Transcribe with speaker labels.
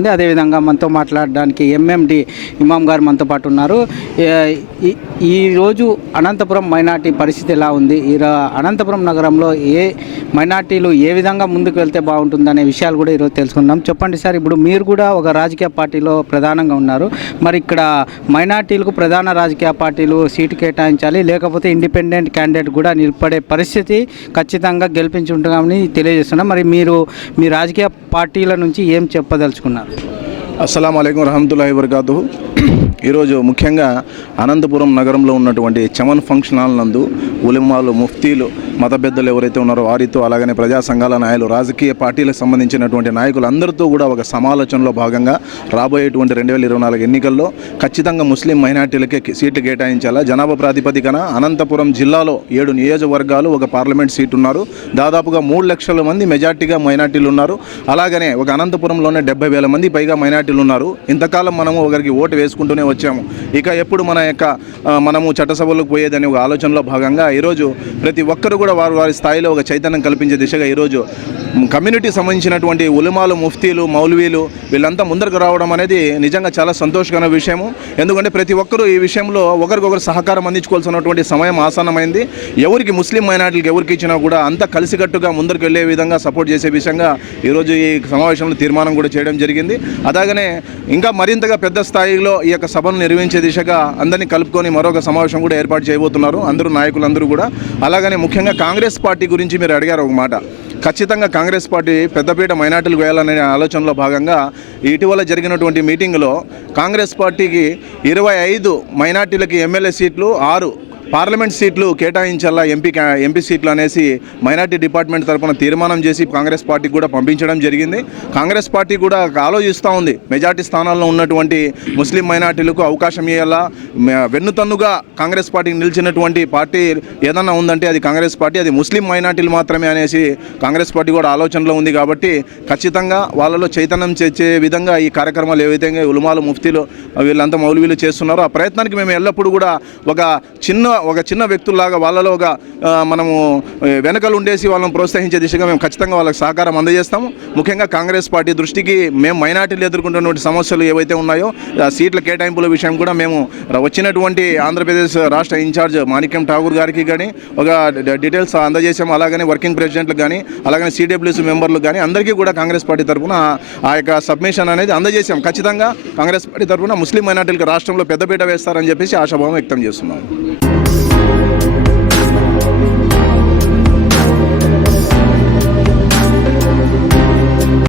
Speaker 1: ఉంది. అదేవిధంగా మనతో మాట్లాడడానికి ఎంఎండి ఇమాం గారు మనతో పాటు ఉన్నారు. ఈ- ఈరోజు అనంతపురం మైనార్టీ పరిస్థితి ఎలా ఉంది? ఈ అనంతపురం నగరంలో ఏ మైనార్టీలు ఏ విధంగా ముందుకు వెళ్తే బాగుంటుందనే విషయాలు కూడా ఈరోజు తెలుసుకుందాం. చెప్పండి సార్ ఇప్పుడు మీరు కూడా ఒక రాజకీయ పార్టీలో ప్రధానంగా ఉన్నారు. మరి ఇక్కడ మైనార్టీలకు ప్రధాన రాజకీయ పార్టీలు సీటు కేటాయించాలి లేకపోతే ఇండిపెండెంట్ క్యాండిడేట్ కూడా నిలబడే పరిస్థితి ఖచ్చితంగా గెలిపించుంటామని తెలియజేస్తున్నాం. మరి మీరు మీ రాజకీయ పార్టీల నుంచి ఏం చెప్పదలుచుకున్నారు?
Speaker 2: అస్సలం అయికం రహమతుల్లాహి వరకాతు ఈరోజు ముఖ్యంగా అనంతపురం నగరంలో ఉన్నటువంటి చమన్ ఫంక్షన్ హాల్ నందు ఉలిమాలు ముఫ్తీలు మత పెద్దలు ఎవరైతే ఉన్నారో వారితో అలాగనే ప్రజా సంఘాల నాయకులు రాజకీయ పార్టీలకు సంబంధించినటువంటి నాయకులు అందరితో కూడా ఒక సమాలోచనలో భాగంగా రాబోయేటువంటి రెండు వేల ఇరవై నాలుగు ఎన్నికల్లో ఖచ్చితంగా ముస్లిం మైనార్టీలకే సీట్లు కేటాయించాలా? జనాభా ప్రాతిపదికన అనంతపురం జిల్లాలో ఏడు నియోజకవర్గాలు ఒక పార్లమెంట్ సీట్ ఉన్నారు. దాదాపుగా మూడు లక్షల మంది మెజార్టీగా మైనార్టీలు ఉన్నారు. అలాగనే ఒక అనంతపురంలోనే డెబ్బై వేల మంది పైగా పార్టీలు ఉన్నారు. ఇంతకాలం మనము ఒకరికి ఓటు వేసుకుంటూనే వచ్చాము. ఇక ఎప్పుడు మన యొక్క మనము చట్టసభలకు పోయేదని ఒక ఆలోచనలో భాగంగా ఈరోజు ప్రతి ఒక్కరు కూడా వారు వారి స్థాయిలో ఒక చైతన్యం కల్పించే దిశగా ఈరోజు కమ్యూనిటీ సంబంధించినటువంటి ఉలిమాలు ముఫ్తీలు మౌలవీలు వీళ్ళంతా ముందరకు రావడం అనేది నిజంగా చాలా సంతోషకరమైన విషయము. ఎందుకంటే ప్రతి ఒక్కరూ ఈ విషయంలో ఒకరికొకరు సహకారం అందించుకోవాల్సినటువంటి సమయం ఆసన్నమైంది. ఎవరికి ముస్లిం మైనార్టీలకు ఎవరికి ఇచ్చినా కూడా అంతా కలిసికట్టుగా ముందరికి వెళ్ళే విధంగా సపోర్ట్ చేసే విషయంగా ఈరోజు ఈ సమావేశంలో తీర్మానం కూడా చేయడం జరిగింది. అలాగనే ఇంకా మరింతగా పెద్ద స్థాయిలో ఈ యొక్క సభను నిర్వహించే దిశగా అందరినీ కలుపుకొని మరొక సమావేశం కూడా ఏర్పాటు చేయబోతున్నారు. అందరూ నాయకులందరూ కూడా. అలాగనే ముఖ్యంగా కాంగ్రెస్ పార్టీ గురించి మీరు అడిగారు ఒక మాట. ఖచ్చితంగా కాంగ్రెస్ పార్టీ పెద్దపీట మైనార్టీలకు వేయాలనే ఆలోచనలో భాగంగా ఇటీవల జరిగినటువంటి మీటింగ్లో కాంగ్రెస్ పార్టీకి ఇరవై ఐదు మైనార్టీలకి ఎమ్మెల్యే సీట్లు ఆరు పార్లమెంట్ సీట్లు కేటాయించాలా? ఎంపీ ఎంపీ సీట్లు అనేసి మైనార్టీ డిపార్ట్మెంట్ తరపున తీర్మానం చేసి కాంగ్రెస్ పార్టీకి కూడా పంపించడం జరిగింది. కాంగ్రెస్ పార్టీ కూడా ఆలోచిస్తూ ఉంది. మెజార్టీ స్థానాల్లో ఉన్నటువంటి ముస్లిం మైనార్టీలకు అవకాశం ఇవ్వాలా వెన్నుతన్నుగా కాంగ్రెస్ పార్టీకి నిలిచినటువంటి పార్టీ ఏదన్నా ఉందంటే అది కాంగ్రెస్ పార్టీ అది ముస్లిం మైనార్టీలు మాత్రమే అనేసి కాంగ్రెస్ పార్టీ కూడా ఆలోచనలో ఉంది కాబట్టి ఖచ్చితంగా వాళ్ళలో చైతన్యం చేసే విధంగా ఈ కార్యక్రమాలు ఏవైతే ఉలుమాలు ముఫ్తీలు వీళ్ళంతా మౌలవీలు చేస్తున్నారో ఆ ప్రయత్నానికి మేము ఎల్లప్పుడూ కూడా ఒక చిన్న ఒక చిన్న వ్యక్తుల్లాగా వాళ్ళలో ఒక మనము వెనకలు ఉండేసి వాళ్ళని ప్రోత్సహించే దిశగా మేము ఖచ్చితంగా వాళ్ళకి సహకారం అందజేస్తాము. ముఖ్యంగా కాంగ్రెస్ పార్టీ దృష్టికి మేము మైనార్టీలు ఎదుర్కొంటున్నటువంటి సమస్యలు ఏవైతే ఉన్నాయో సీట్ల కేటాయింపుల విషయం కూడా మేము వచ్చినటువంటి ఆంధ్రప్రదేశ్ రాష్ట్ర ఇన్ఛార్జ్ మాణిక్యం ఠాగూర్ గారికి కానీ ఒక డీటెయిల్స్ అందజేసాము. అలాగనే వర్కింగ్ ప్రెసిడెంట్లకు కానీ అలాగనే సిడబ్ల్యూసీ మెంబర్లకు కానీ అందరికీ కూడా కాంగ్రెస్ పార్టీ తరఫున ఆ యొక్క సబ్మిషన్ అనేది అందజేసాం ఖచ్చితంగా కాంగ్రెస్ పార్టీ తరఫున ముస్లిం మైనార్టీలకు రాష్ట్రంలో పెద్దపీట వేస్తారని చెప్పేసి ఆశాభావం వ్యక్తం చేస్తున్నాం